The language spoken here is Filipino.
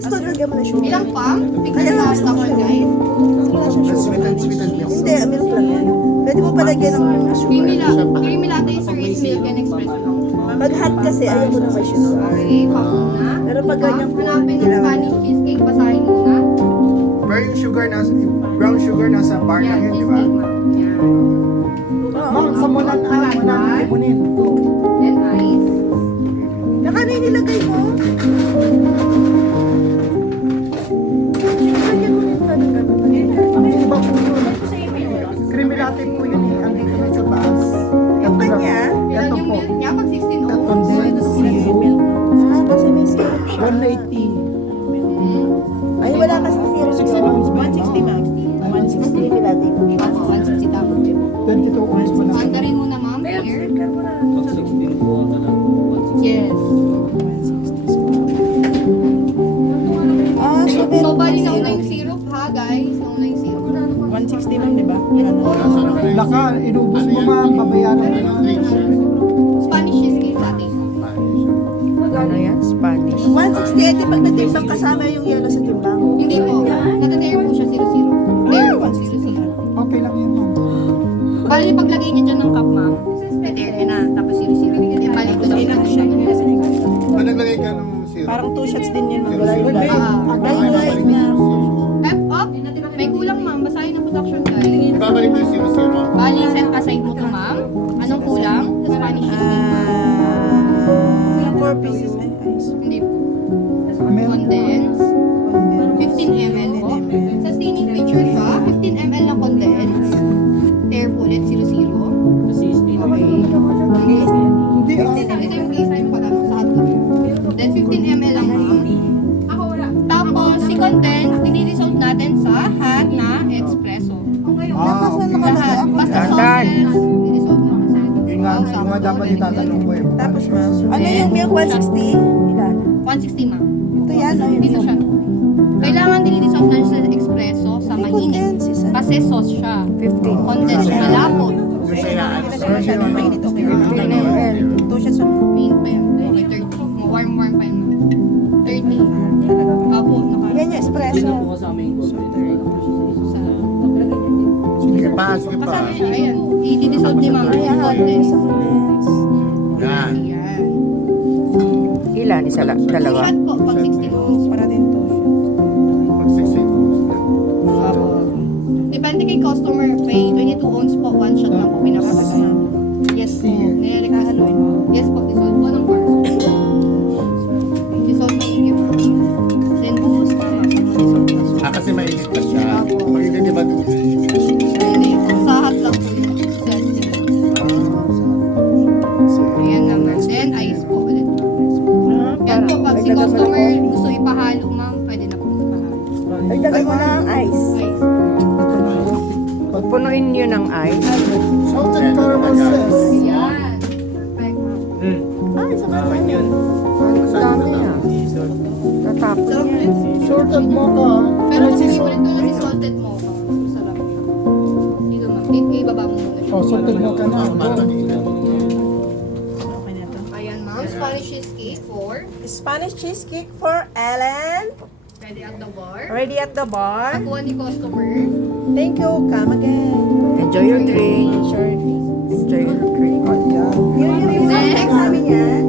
Gusto lagyan mo na sugar. Ilang pump? Picture sa station guys. Sweet and milk. Hindi, milk lang yan. Pwede mo palagyan ng sugar. Creamy latte sir is milk and espresso lang. Pag hot kasi, ayaw ko na may sugar. Okay, pump muna. Pero pag ganyan po, Hanapin ng Spanish cheesecake, basahin muna. Pero yung sugar nasa, brown sugar nasa bar lang yan, di ba? Cheesecake ma'am. Yan. Ma'am, sa muna na ipunin. Then ice. Naka na yung nilagay mo? Lagyan mo nito ng ganun. Ang iba po yun. Creamy latte po yun eh. Ang dito sa taas. Yung kanya? Ilan Ito yung po. milk niya? Pag 16 ounce. Condensed zero. Kasi may syrup siya. 180. Ay, wala kasi syrup. 60 ounce ba? 160 ma'am. 160 natin. Opo, 160 tama. 22 ounce po na. Andarin muna ma'am. Here. Yes. Ah, So, bali nauna yung syrup ha guys. Nauna yung syrup. 160 ma'am, di ba? Yes po. Laka, inubos mo ma'am. Babayaran mo na. Spanish cheesecake latte. Ano yan? Spanish. 160 pag natimbang kasama yung yellow sa timbang. Hindi po. Nata-dare po siya 00. Dare po 00. Okay lang yun ma'am. Bali paglagay niya dyan ng cup ma'am. Dare na. Tapos 00. Hindi bali ito lang siya. Pag naglagay ka ng syrup. Parang 2 shots din yun. Zero, Dry zero. light. Dry light niya. Pep up. May kulang ma'am. Basahin ang production guys. Ibabalik ko yung 0-0. Bali set aside mo to ma'am. Anong kulang? Sa Spanish cheesecake. 4 pieces. Ay, ice. Hindi po. Meron. Condense. 15 ml po. Sa staining picture siya, 15 ml na condense. Air po ulit, 00. Hindi ah. Ito yung case time pa naman sa hotdog. Then 15 ml lang ma'am. Tapos si condense, dinidissolve natin sa hot na espresso. Ah, okay. Lahat. Basta Dandan. sauces, dinidissolve naman sa Yun nga, yun nga dapat itatanong ko eh. Tapos ma'am, ano yung milk 160? Ilan? 160 ma'am. Ito yan, no? Hindi na siya. Kailangan dinidissolve na siya sa espresso sa May mainit. condense isa. Kasi sauce siya. 15. Condense siya, malapot. Yung siya yan. Hindi na siya masyadong mainit. Okay. 15 ml. 2 shots ma'am. Main pa yun. Okay, 30. Warm pa yun. 30. Apo, Yan yung espresso. Sige pa, sige pa. Kasama siya, ayan. I-dissolve ni ma'am yung condense. Yan. Ayan. Ilan? Isa lang? Two Dalawa? shot po, pag 16 ounce. Para din 2 shots. Pag 16 Apo. Depende kay customer. May 22 ounce po, 1 shot lang po pinapasok. Yes po. Nire-request po. Yes po, dissolve po ng bar. Dissolve na yung gift. Then boost. Dissolve na siya. Kasi mainit pa siya. Mainit di ba? Hindi po. Sa hot lang po yung setting. Ayan naman. Then ice po ulit. Yan po, pag si customer gusto ipahalo ma'am, pwede na po ipahalo. Ay, dagay mo na ang ice. Ice. Punuin nyo ng ice. Salted caramel sauce. Yan. Perfect ma'am. Ay, sa kanan yun. Ang dami na. Tatapon Sarap yan. rin. Sorted mocha. Pero kung Rice favorite ko lang si salted mocha. Sarap. Dito ma'am. Ibaba mo muna siya. Oh, salted mocha na. Okay na to. Ayan ma'am. Spanish cheesecake for Spanish cheesecake for Ellen. ready at the bar. Ready at the bar. Nakuha ni customer. Thank you. Come again. Enjoy your drink. Enjoy your drink. Yun yung Next. namin yan.